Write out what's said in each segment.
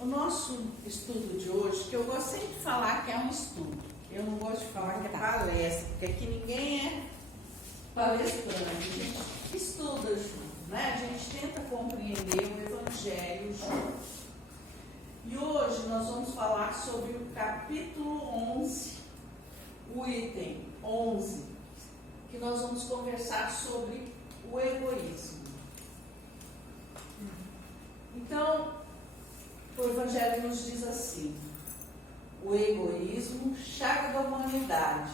O nosso estudo de hoje, que eu gosto sempre de falar que é um estudo, eu não gosto de falar que é palestra, porque aqui ninguém é palestrante, a gente estuda junto, né? A gente tenta compreender o Evangelho junto. E hoje nós vamos falar sobre o capítulo 11, o item 11, que nós vamos conversar sobre o egoísmo. Então, o Evangelho nos diz assim: o egoísmo, chaga da humanidade,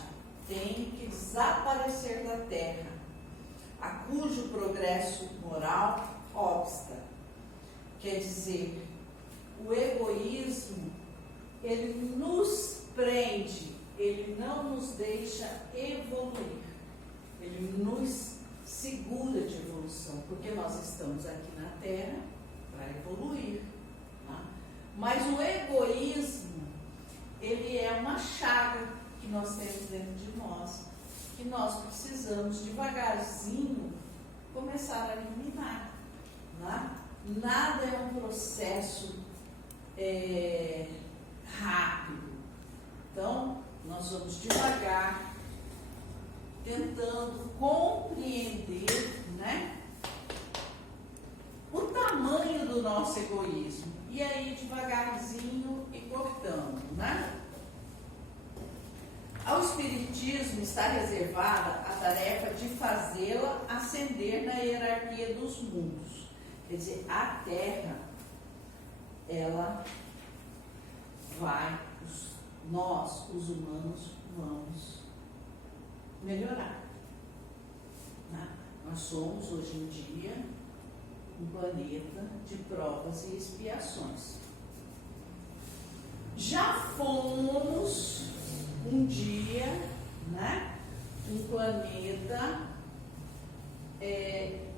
tem que desaparecer da terra, a cujo progresso moral obsta. Quer dizer, o egoísmo, ele nos prende, ele não nos deixa evoluir, ele nos segura de evolução, porque nós estamos aqui na terra para evoluir. Mas o egoísmo, ele é uma chaga que nós temos dentro de nós, que nós precisamos devagarzinho começar a eliminar. Né? Nada é um processo rápido. Então, nós vamos devagar, tentando compreender, né, o tamanho do nosso egoísmo. E aí, devagarzinho e cortando, né? Ao Espiritismo está reservada a tarefa de fazê-la ascender na hierarquia dos mundos. Quer dizer, a Terra, ela vai, nós, os humanos, vamos melhorar. Né? Nós somos, hoje em dia, um planeta de provas e expiações. Já fomos um dia, né, um planeta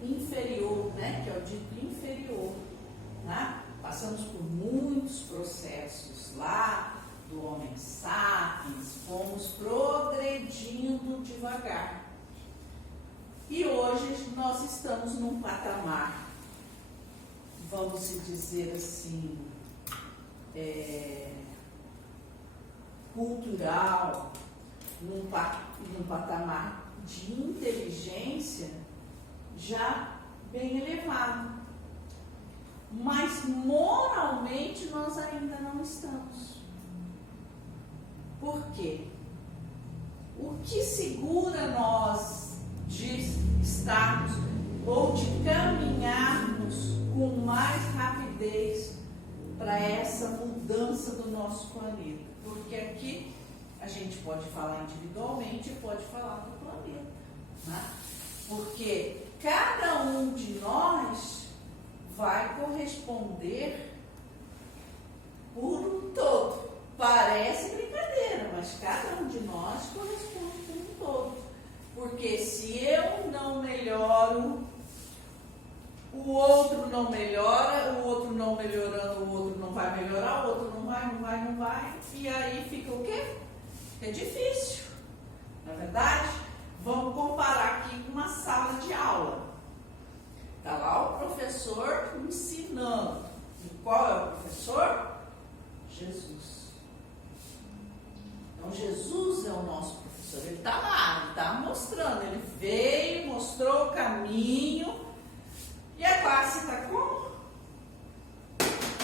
inferior, né, que é o dito inferior. Né? Passamos por muitos processos lá do Homo sapiens, fomos progredindo devagar. E hoje nós estamos num patamar, vamos dizer assim, cultural, num patamar de inteligência já bem elevado. Mas moralmente nós ainda não estamos. Por quê? O que segura nós de estarmos ou de caminharmos com mais rapidez para essa mudança do nosso planeta? Porque aqui a gente pode falar individualmente e pode falar do planeta, né? Porque cada um de nós vai corresponder por um todo. Parece brincadeira, mas cada um de nós corresponde por um todo. Porque se eu não melhoro, o outro não melhora, o outro não melhorando, o outro não vai melhorar, o outro não vai, e aí fica o quê? É difícil, não é verdade? Vamos comparar aqui com uma sala de aula. Está lá o professor ensinando. E qual é o professor? Jesus. Então, Jesus é o nosso professor. Ele está lá, ele está mostrando. Ele veio, mostrou o caminho. E a classe está como?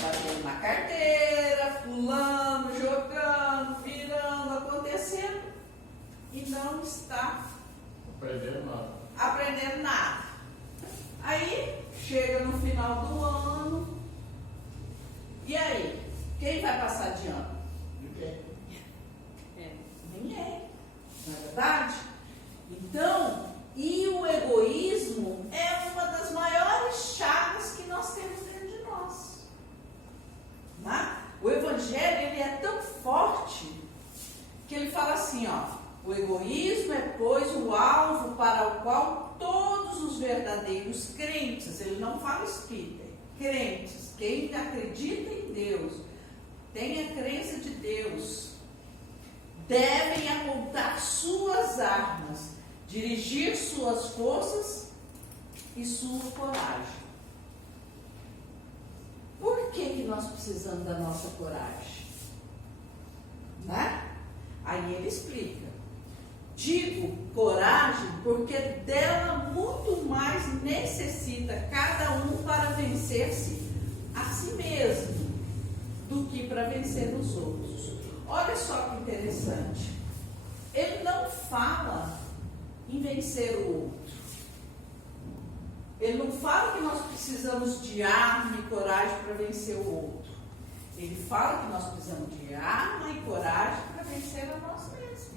Batendo na carteira, pulando, jogando, virando, acontecendo. E não está aprendendo nada. Aí, chega no final do ano. E aí? Quem vai passar de ano? Ninguém. Não é verdade? Então, e o egoísmo é uma das maiores chagas que nós temos dentro de nós. Né? O Evangelho, ele é tão forte que ele fala assim, ó: o egoísmo é, pois, o alvo para o qual todos os verdadeiros crentes, ele não fala espírita, crentes, quem acredita em Deus, tem a crença de Deus, devem apontar suas armas, dirigir suas forças e sua coragem. Por que nós precisamos da nossa coragem? Né? Aí ele explica. Digo coragem porque dela muito mais necessita cada um para vencer-se a si mesmo do que para vencer os outros. Olha só que interessante. Ele não fala em vencer o outro. Ele não fala que nós precisamos de arma e coragem para vencer o outro. Ele fala que nós precisamos de arma e coragem para vencer a nós mesmos.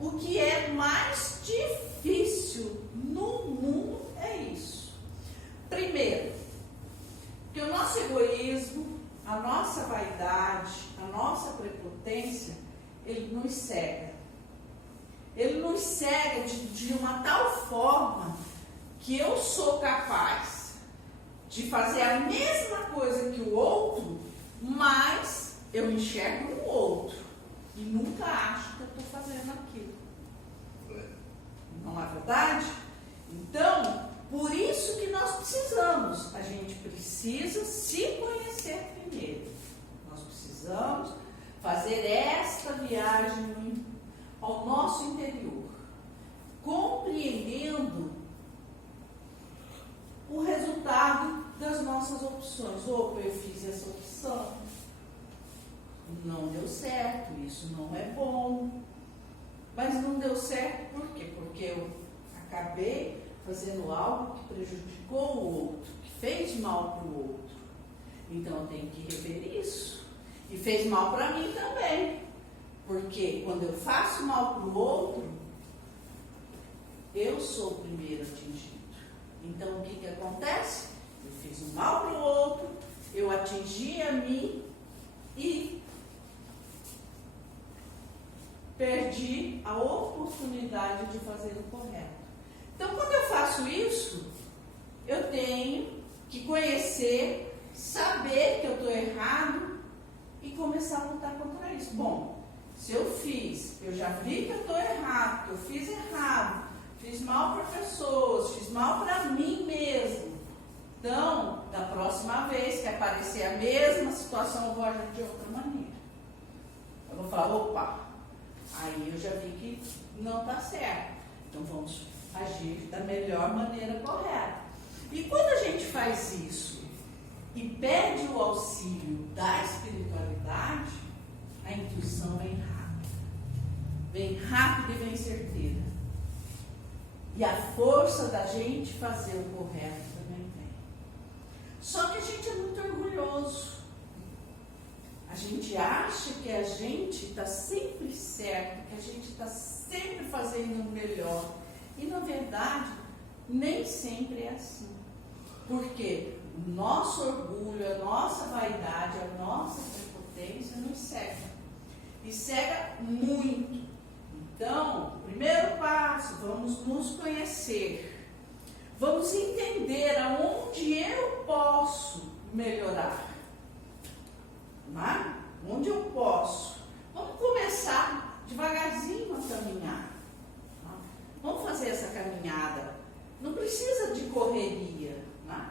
O que é mais difícil no mundo é isso. Primeiro, que o nosso egoísmo, a nossa vaidade, a nossa prepotência, ele nos cega. Ele nos cega de uma tal forma que eu sou capaz de fazer a mesma coisa que o outro, mas eu enxergo no outro e nunca acho que eu estou fazendo aquilo. Não é verdade? Então, por isso que nós precisamos, a gente precisa se conhecer primeiro. Nós precisamos fazer esta viagem ao nosso interior, compreendendo o resultado das nossas opções. Opa, eu fiz essa opção, não deu certo, isso não é bom. Mas não deu certo por quê? Porque eu acabei fazendo algo que prejudicou o outro, que fez mal para o outro. Então eu tenho que rever isso. E fez mal para mim também. Porque quando eu faço mal para o outro, eu sou o primeiro atingido. Então o que acontece? Eu fiz um mal para o outro, eu atingi a mim e perdi a oportunidade de fazer o correto. Então, quando eu faço isso, eu tenho que conhecer, saber que eu estou errado e começar a lutar contra isso. Bom, se eu fiz, eu já vi que eu estou errado, que eu fiz errado, fiz mal para pessoas, fiz mal para mim mesmo. Então, da próxima vez que aparecer a mesma situação, eu vou agir de outra maneira. Eu vou falar, opa, aí eu já vi que não está certo. Então vamos agir da melhor maneira correta. E quando a gente faz isso e pede o auxílio da espiritualidade, a intuição vem rápida. Vem rápida e vem certeira. E a força da gente fazer o correto também vem. Só que a gente é muito orgulhoso. A gente acha que a gente está sempre certo, que a gente está sempre fazendo o melhor. E, na verdade, nem sempre é assim. Porque o nosso orgulho, a nossa vaidade, a nossa prepotência nos cega. E cega muito. Então, primeiro passo, vamos nos conhecer. Vamos entender aonde eu posso melhorar. Né? Onde eu posso. Vamos começar devagarzinho a caminhar. Vamos fazer essa caminhada. Não precisa de correria. Né?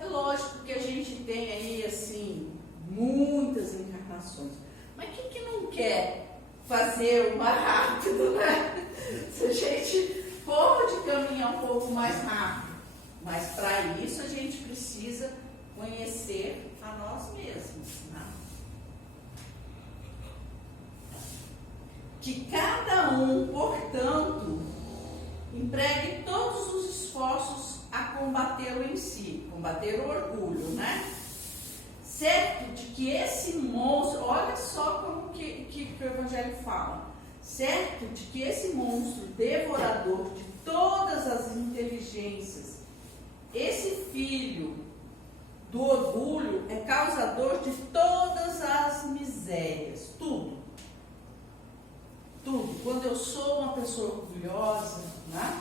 É lógico que a gente tem aí, assim, muitas encarnações. Mas quem que não quer fazer o mais rápido, né? Se a gente pode caminhar um pouco mais rápido. Mas para isso a gente precisa conhecer a nós mesmos. Né? Que cada um, portanto, empregue todos os esforços a combatê-lo em si, combater o orgulho, né? Certo de que esse monstro, olha só como que o Evangelho fala, certo de que esse monstro devorador de todas as inteligências, esse filho do orgulho é causador de todas as misérias, tudo. Tudo. Quando eu sou uma pessoa orgulhosa, né?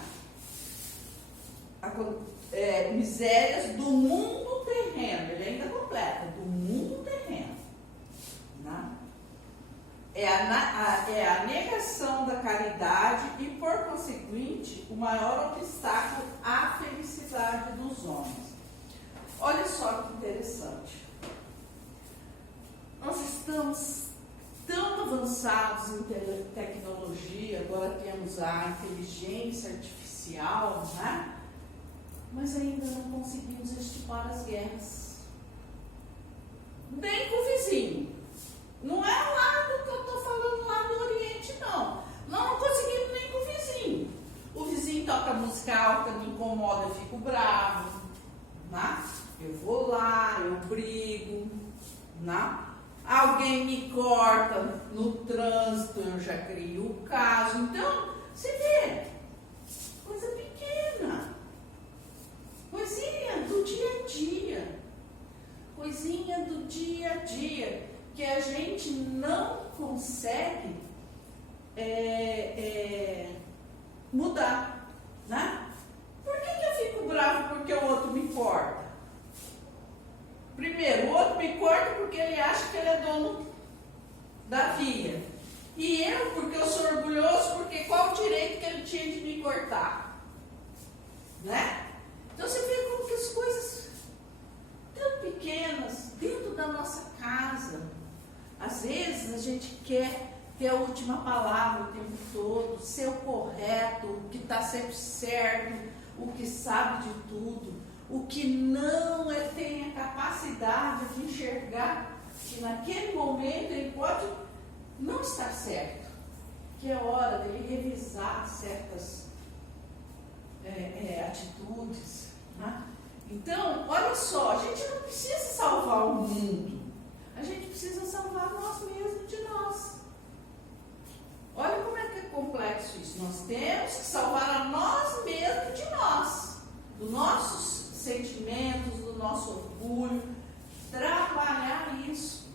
Misérias do mundo terreno, ele ainda completa, do mundo terreno. Né? É a negação da caridade e, por conseguinte, o maior obstáculo à felicidade dos homens. Olha só que interessante. estamos tão avançados em tecnologia, agora temos a inteligência artificial, né? Mas ainda não conseguimos estipar as guerras. Nem com o vizinho. Não é lá do que eu estou falando lá do Oriente, não. Nós não conseguimos nem com o vizinho. O vizinho toca música alta, me incomoda, eu fico bravo. Né? Eu vou lá, eu brigo. Né? Alguém me corta no trânsito, eu já crio o caso. Então, você vê, coisa pequena. Coisinha do dia a dia. Coisinha do dia a dia. Que a gente não consegue mudar, né? Por que eu fico bravo porque o outro me corta? Primeiro, o outro me corta porque ele acha que ele é dono da via. E eu porque eu sou orgulhoso, porque qual o direito que ele tinha de me cortar? Né? Então você vê como que as coisas tão pequenas dentro da nossa casa. Às vezes a gente quer ter a última palavra o tempo todo, ser o correto, o que está sempre certo, o que sabe de tudo, o que não tem a capacidade de enxergar que naquele momento ele pode não estar certo, que é hora dele revisar certas atitudes. Né? Então, olha só, a gente não precisa salvar o mundo. A gente precisa salvar nós mesmos de nós. Olha como é que é complexo isso. Nós temos que salvar a nós mesmos de nós. Dos nossos sentimentos, do nosso orgulho. Trabalhar isso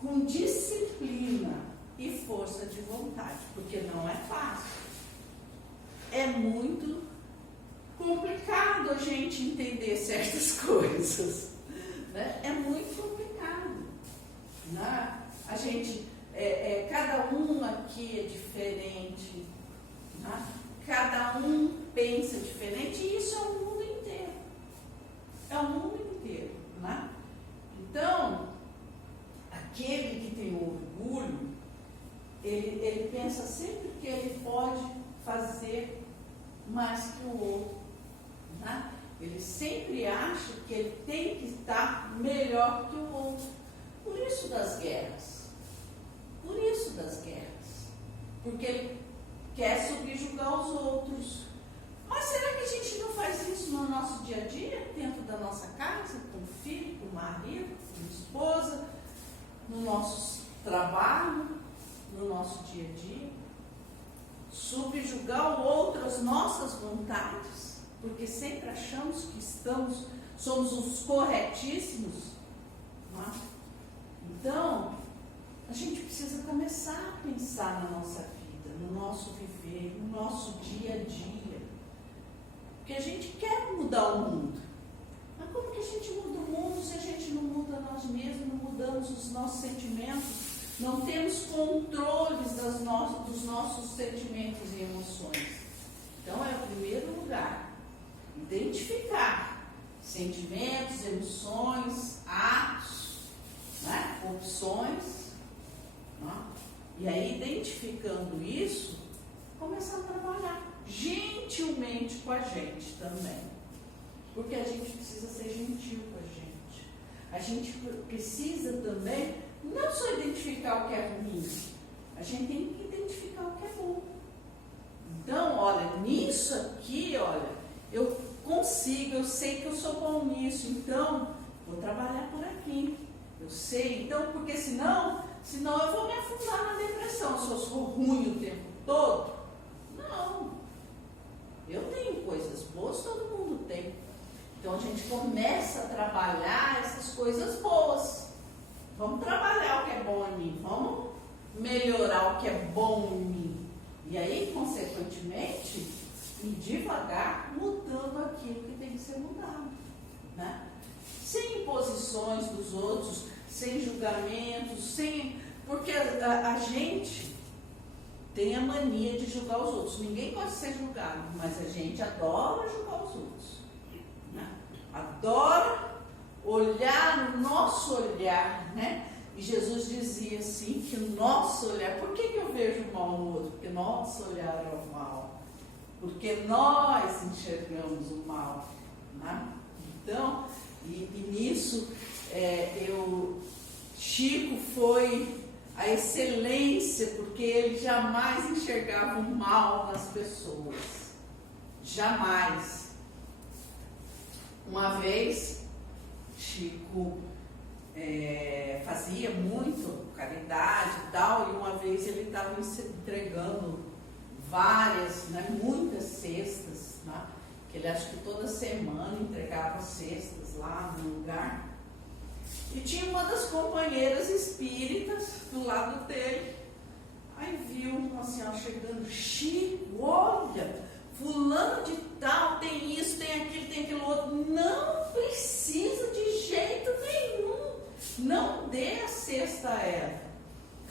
com disciplina e força de vontade. Porque não é fácil. É muito complicado a gente entender certas coisas. Né? É muito complicado. Né? A gente, cada um aqui é diferente, né? Cada um pensa diferente, e isso é o mundo inteiro. É o mundo inteiro. Né? Então, aquele que tem orgulho, ele pensa sempre que ele pode fazer mais que o outro. Né? Ele sempre acha que ele tem que estar melhor que o outro. Por isso das guerras. Por isso das guerras. Porque ele quer subjugar os outros. Mas será que a gente não faz isso no nosso dia a dia? Dentro da nossa casa, com o filho, com o marido, com a esposa, no nosso trabalho, no nosso dia a dia? Subjugar o outro às nossas vontades, porque sempre achamos que somos os corretíssimos. Não é? Então, a gente precisa começar a pensar na nossa vida, no nosso viver, no nosso dia a dia. Porque a gente quer mudar o mundo. Mas como que a gente muda o mundo se a gente não muda nós mesmos, não mudamos os nossos sentimentos, não temos controles dos nossos sentimentos e emoções? Então, é o primeiro lugar. Identificar sentimentos, emoções, atos, né? Opções, né? E aí, identificando isso, começar a trabalhar gentilmente com a gente também, porque a gente precisa ser gentil com a gente. A gente precisa também não só identificar o que é ruim, a gente tem que identificar o que é bom. Então, olha, nisso aqui, olha, eu consigo, eu sei que eu sou bom nisso, então vou trabalhar por aqui. Eu sei, então, porque senão eu vou me afundar na depressão. Se eu sou ruim o tempo todo, não. Eu tenho coisas boas, todo mundo tem. Então a gente começa a trabalhar essas coisas boas. Vamos trabalhar o que é bom em mim, vamos melhorar o que é bom em mim. E aí, consequentemente, e devagar, mudando aquilo que tem que ser mudado. Né? Sem imposições dos outros, sem julgamentos, porque a gente tem a mania de julgar os outros. Ninguém gosta de ser julgado, mas a gente adora julgar os outros. Né? Adora olhar no nosso olhar, né? E Jesus dizia assim, que o nosso olhar, por que eu vejo o mal no outro? Porque nosso olhar é o mal. Porque nós enxergamos o mal. Né? Então, e nisso, Chico foi a excelência, porque ele jamais enxergava o mal nas pessoas. Jamais. Uma vez, Chico fazia muito caridade e tal, e uma vez ele estava entregando muitas cestas, né? Que ele acho que toda semana entregava cestas lá no lugar. E tinha uma das companheiras espíritas do lado dele. Aí viu uma senhora chegando, Chico, olha, fulano de tal, tem isso, tem aquilo outro. Não precisa de jeito nenhum. Não dê a cesta a ela.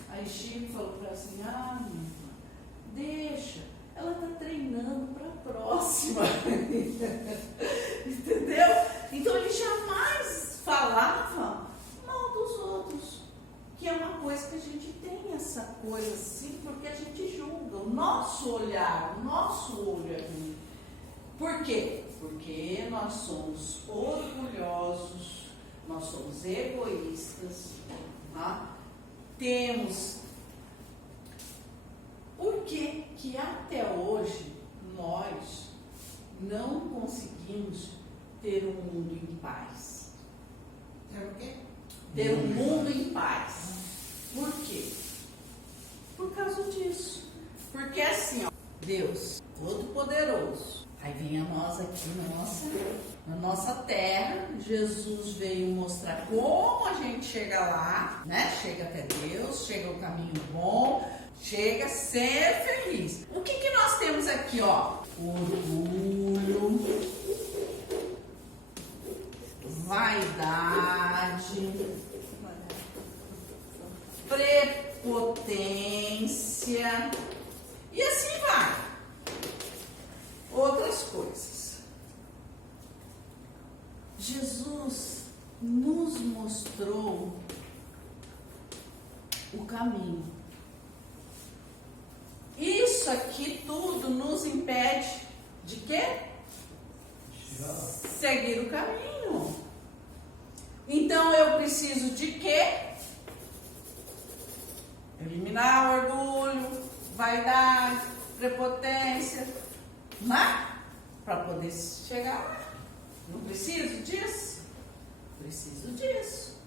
Aí Chico falou para ela assim, minha irmã, deixa, ela está treinando para a próxima. Entendeu? Então ele jamais falava mal dos outros. Que é uma coisa que a gente tem essa coisa assim, porque a gente julga. O nosso olhar, o nosso olho é ruim. Por quê? Porque nós somos orgulhosos, nós somos egoístas, tá? Temos. Por que até hoje nós não conseguimos ter um mundo em paz? Ter o quê? Ter um mundo em paz. Por quê? Por causa disso. Porque assim, ó, Deus Todo-Poderoso, aí vem a nós aqui na nossa terra, Jesus veio mostrar como a gente chega lá, né? Chega até Deus, chega o caminho bom, chega a ser feliz. O que nós temos aqui, ó? Orgulho, vaidade, prepotência e assim vai. Outras coisas. Jesus nos mostrou o caminho. Isso aqui tudo nos impede de quê? Seguir o caminho. Então eu preciso de quê? Eliminar o orgulho, vaidade, prepotência, né? Para poder chegar lá. Não preciso disso? Preciso disso.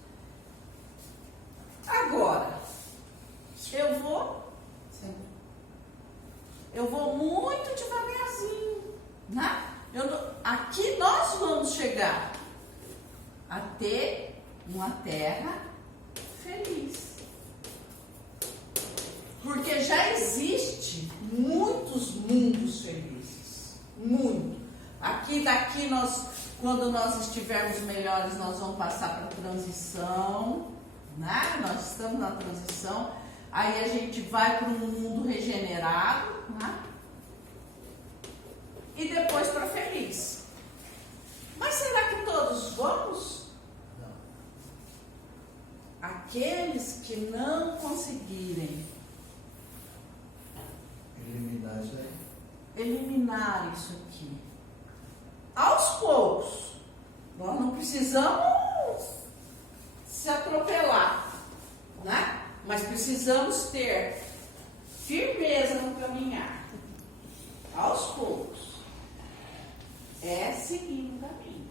Agora, eu vou muito devagarzinho, né? Aqui nós vamos chegar a ter uma terra feliz. Porque já existe muitos mundos felizes. Muito. Daqui quando nós estivermos melhores, nós vamos passar para a transição, né? Nós estamos na transição. Aí a gente vai para um mundo regenerado, né? E depois para feliz. Mas será que todos vamos? Não. Aqueles que não conseguirem eliminar isso aqui, aos poucos, nós não precisamos se atropelar, né? Mas precisamos ter firmeza no caminhar, aos poucos. É seguir o caminho.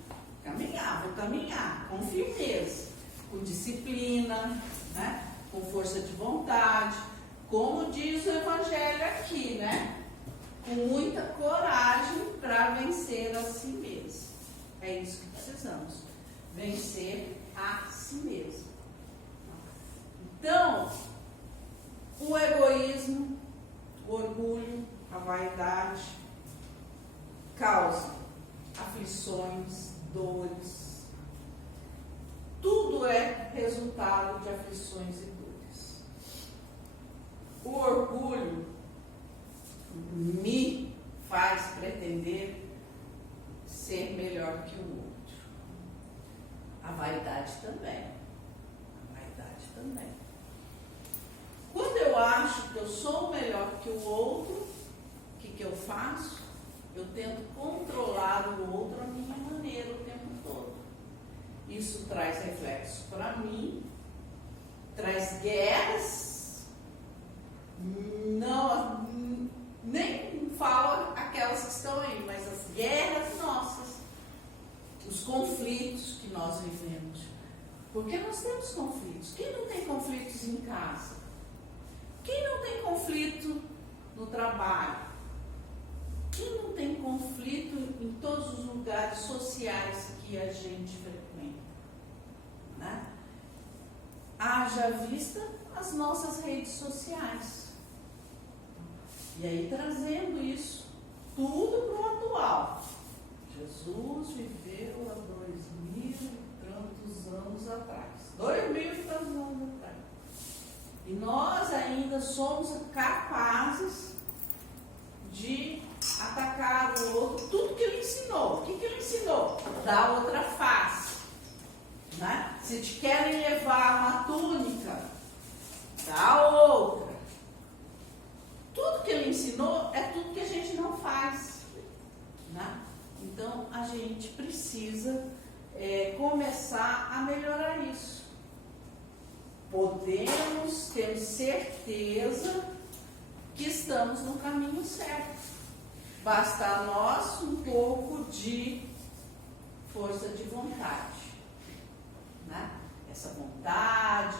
Vou caminhar com firmeza, com disciplina, né? Com força de vontade, como diz o Evangelho aqui, né? Com muita coragem para vencer a si mesmo. É isso que precisamos, vencer a si mesmo. Então, o egoísmo, o orgulho, a vaidade causam aflições, dores. Tudo é resultado de aflições e dores. O orgulho me faz pretender ser melhor que o outro. A vaidade também. A vaidade também. Quando eu acho que eu sou melhor que o outro, o que eu faço? Eu tento controlar o outro à minha maneira o tempo todo. Isso traz reflexo para mim, traz guerras, não, nem falo aquelas que estão aí, mas as guerras nossas, os conflitos que nós vivemos. Porque nós temos conflitos. Quem não tem conflitos em casa? Quem não tem conflito no trabalho? Quem não tem conflito em todos os lugares sociais que a gente frequenta? Né? Haja vista as nossas redes sociais. E aí trazendo isso tudo para o atual. Jesus viveu há 2000 e tantos anos atrás. 2000 e tantos anos atrás. E nós ainda somos capazes de atacar o outro, tudo que ele ensinou. O que ele ensinou? Dar outra face. Né? Se te querem levar uma túnica, dá outra. Tudo que ele ensinou é tudo que a gente não faz. Né? Então, a gente precisa começar a melhorar isso. Temos certeza que estamos no caminho certo. Basta a nós um pouco de força de vontade. Né? Essa vontade,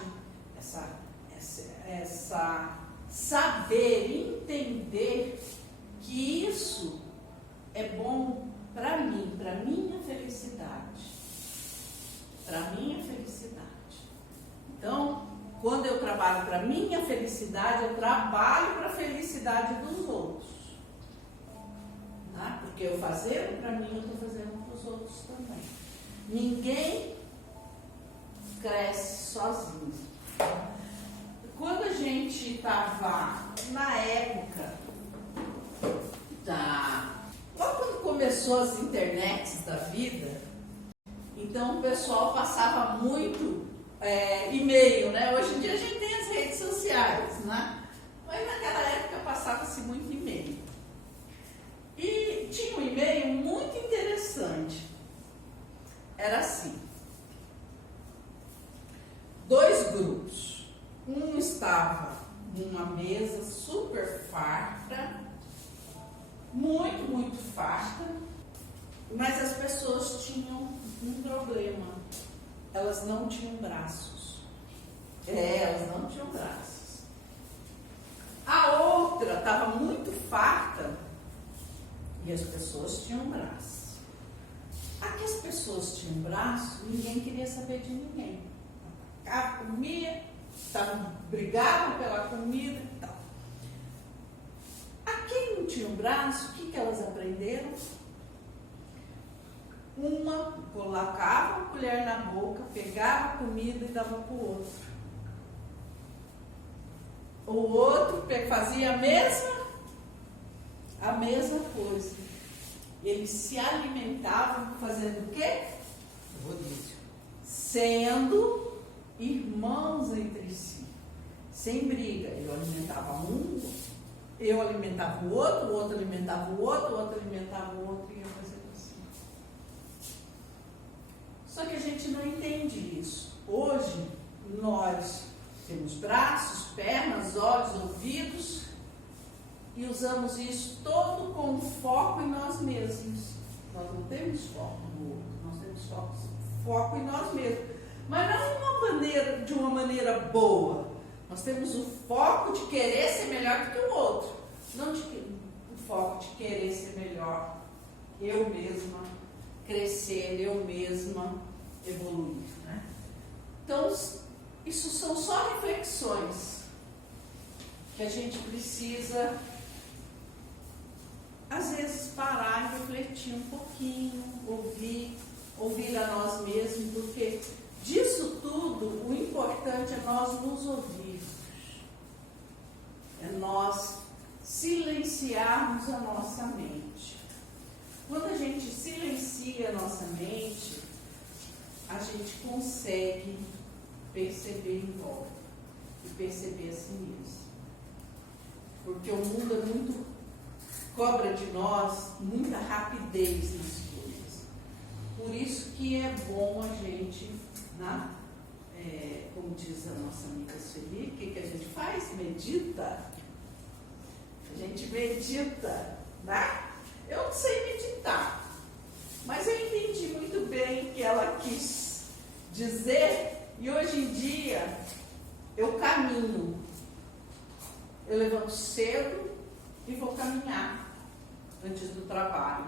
essa saber, entender que isso é bom para mim, para minha felicidade. Para minha felicidade. Então, quando eu trabalho para minha felicidade, eu trabalho para a felicidade dos outros. Né? Porque eu fazendo para mim, eu estou fazendo para os outros também. Ninguém cresce sozinho. Quando a gente estava na época logo quando começou as internets da vida, então o pessoal passava muito e-mail, né? Hoje em dia a gente tem as redes sociais, né? Mas naquela época passava-se muito e-mail. E tinha um e-mail muito interessante. Era assim: 2 grupos. Um estava numa mesa super farta, muito farta, mas as pessoas tinham um problema. Elas não tinham braços. Elas não tinham braços. A outra estava muito farta e as pessoas tinham braços. Aqui as pessoas tinham braço, ninguém queria saber de ninguém. Comia, brigavam pela comida e tal. A quem não tinha um braço, o que elas aprenderam? Uma colocava a colher na boca, pegava a comida e dava para o outro. O outro fazia a mesma coisa. Eles se alimentavam fazendo o quê? Rodízio. Sendo irmãos entre si, sem briga. Eu alimentava um, eu alimentava o outro alimentava o outro alimentava o outro, e ia fazer assim. Só que a gente não entende isso. Hoje, nós temos braços, pernas, olhos, ouvidos, e usamos isso todo com foco em nós mesmos. Nós não temos foco no outro, nós temos foco em nós mesmos. Mas não de uma maneira boa. Nós temos o foco de querer ser melhor do que o outro. Não o foco de querer ser melhor eu mesma, crescer eu mesma, evoluir. Né? Então, isso são só reflexões que a gente precisa, às vezes, parar e refletir um pouquinho, ouvir a nós mesmos, porque disso tudo, o importante é nós nos ouvirmos, é nós silenciarmos a nossa mente. Quando a gente silencia a nossa mente, a gente consegue perceber em volta e perceber a si mesmo. Porque o mundo é muito, cobra de nós muita rapidez nas coisas. Por isso que é bom a gente, né? Como diz a nossa amiga Sueli, o que a gente faz? Medita. A gente medita, né? Eu não sei meditar, mas eu entendi muito bem o que ela quis dizer, e hoje em dia eu caminho. Eu levanto cedo e vou caminhar antes do trabalho.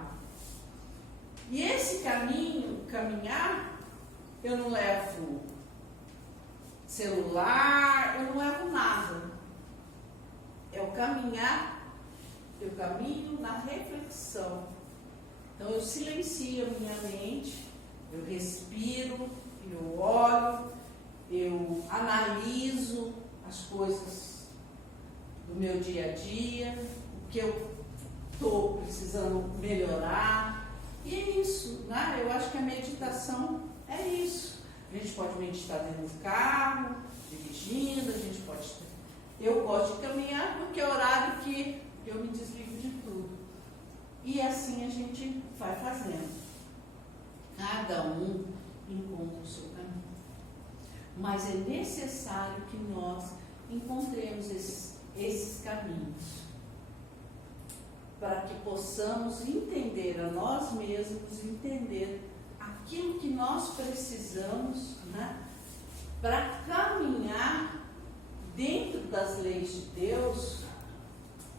E esse caminhar, eu não levo celular, eu não levo nada. É o caminhar. Eu caminho na reflexão. Então eu silencio a minha mente, eu respiro, eu olho, eu analiso as coisas do meu dia a dia, o que eu estou precisando melhorar. E é isso, né? Eu acho que a meditação é isso. A gente pode meditar dentro do carro, dirigindo, a gente pode. Eu gosto de caminhar porque é o horário que eu me desligo de tudo. E assim a gente vai fazendo. Cada um encontra o seu caminho. Mas é necessário que nós encontremos esses caminhos para que possamos entender a nós mesmos, entender aquilo que nós precisamos, né, para caminhar dentro das leis de Deus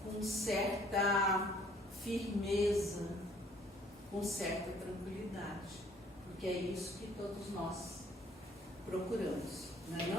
com certa firmeza, com certa tranquilidade, porque é isso que todos nós procuramos, não é